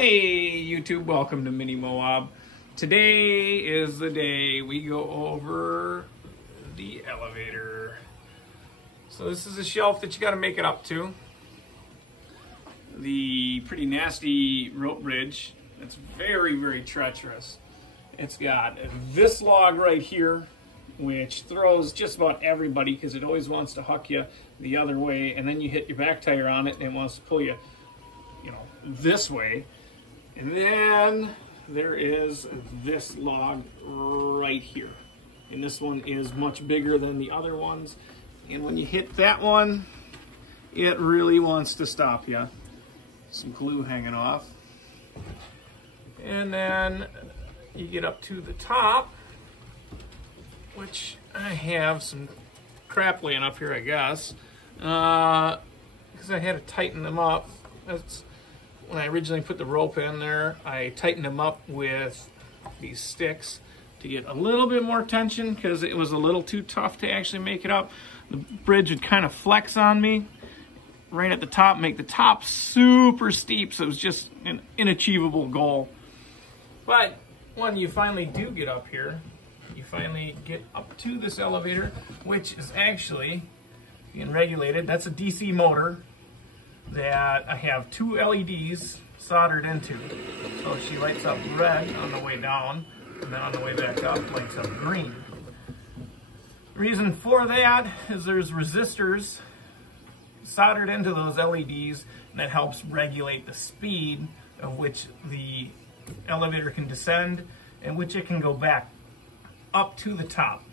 Hey YouTube, welcome to Mini Moab. Today is the day we go over the elevator. So this is a shelf that you got to make it up to. The pretty nasty rope bridge. It's very, very treacherous. It's got this log right here, which throws just about everybody because it always wants to huck you the other way, and then you hit your back tire on it and it wants to pull you, this way. And then there is this log right here. And this one is much bigger than the other ones. And when you hit that one, it really wants to stop you. Some glue hanging off. And then you get up to the top, which I have some crap laying up here, I guess. Because I had to tighten them up. When I originally put the rope in there, I tightened them up with these sticks to get a little bit more tension because it was a little too tough to actually make it up. The bridge would kind of flex on me right at the top, make the top super steep, so it was just an inachievable goal. But when you finally do get up here, you finally get up to this elevator, which is actually being regulated. That's a DC motor that I have two LEDs soldered into. So she lights up red on the way down, and then on the way back up, lights up green. The reason for that is there's resistors soldered into those LEDs, and that helps regulate the speed of which the elevator can descend and which it can go back up to the top.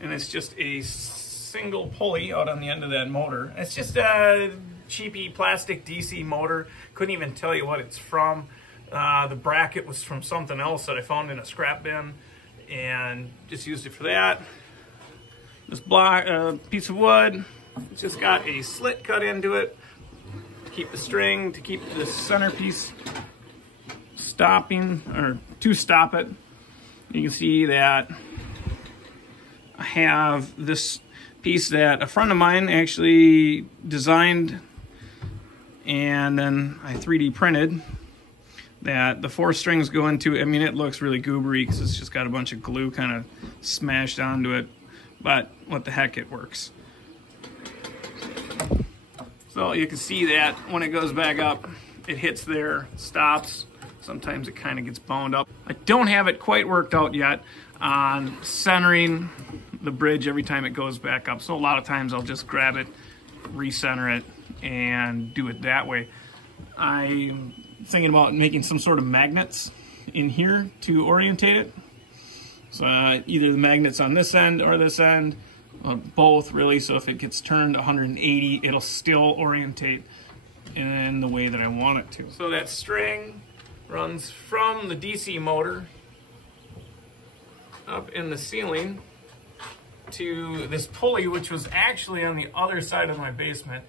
And it's just a single pulley out on the end of that motor. It's just a cheapy plastic DC motor. Couldn't even tell you what it's from. The bracket was from something else that I found in a scrap bin and just used it for that. This piece of wood, it's just got a slit cut into it to keep the string, to keep the centerpiece stopping, or to stop it. You can see that I have this piece that a friend of mine actually designed, and then I 3D printed, that the 4 strings go into. I mean, it looks really goobery because it's just got a bunch of glue kind of smashed onto it, but what the heck, it works. So you can see that when it goes back up, it hits there, stops. Sometimes it kind of gets bound up. I don't have it quite worked out yet on centering the bridge every time it goes back up. So a lot of times I'll just grab it, recenter it, and do it that way. I'm thinking about making some sort of magnets in here to orientate it. So either the magnets on this end or this end, both really, so if it gets turned 180, it'll still orientate in the way that I want it to. So that string runs from the DC motor up in the ceiling to this pulley, which was actually on the other side of my basement.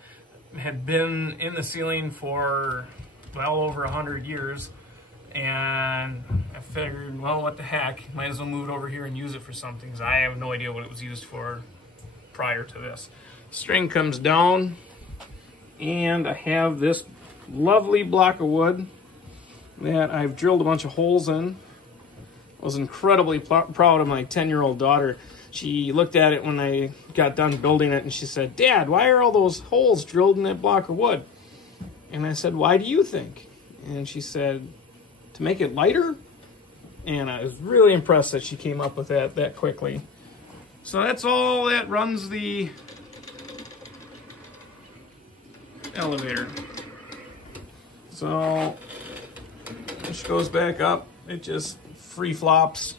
Had been in the ceiling for well over 100 years, and I figured, well, what the heck, might as well move it over here and use it for something, because I have no idea what it was used for prior to this. String comes down, and I have this lovely block of wood that I've drilled a bunch of holes in. I was incredibly proud of my 10-year-old daughter. She looked at it when I got done building it, and she said, "Dad, why are all those holes drilled in that block of wood?" And I said, "Why do you think?" And she said, "To make it lighter?" And I was really impressed that she came up with that quickly. So that's all that runs the elevator. So when she goes back up, it just free flops.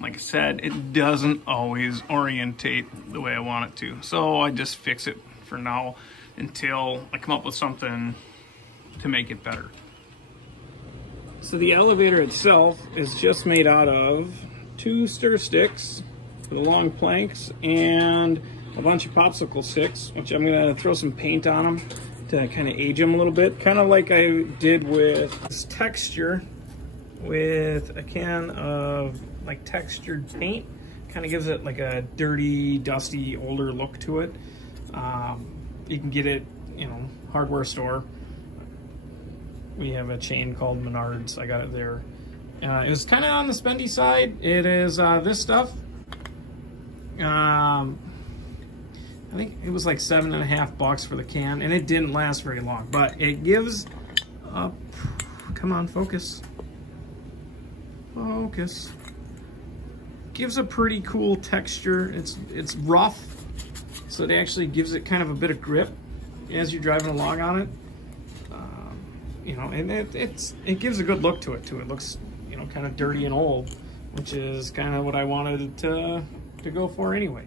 Like I said, it doesn't always orientate the way I want it to. So I just fix it for now until I come up with something to make it better. So the elevator itself is just made out of 2 stir sticks with long planks and a bunch of popsicle sticks, which I'm gonna throw some paint on them to kind of age them a little bit, kind of like I did with this texture with a can of like textured paint. Kind of gives it like a dirty, dusty, older look to it. You can get it, you know, hardware store. We have a chain called Menards. I got it there. It was kind of on the spendy side. It is this stuff. I think it was like $7.50 for the can, and it didn't last very long. But it gives a, come on, focus, focus. Gives a pretty cool texture. It's rough, so it actually gives it kind of a bit of grip as you're driving along on it. You know, and it gives a good look to it too. It looks, you know, kind of dirty and old, which is kind of what I wanted to go for anyway.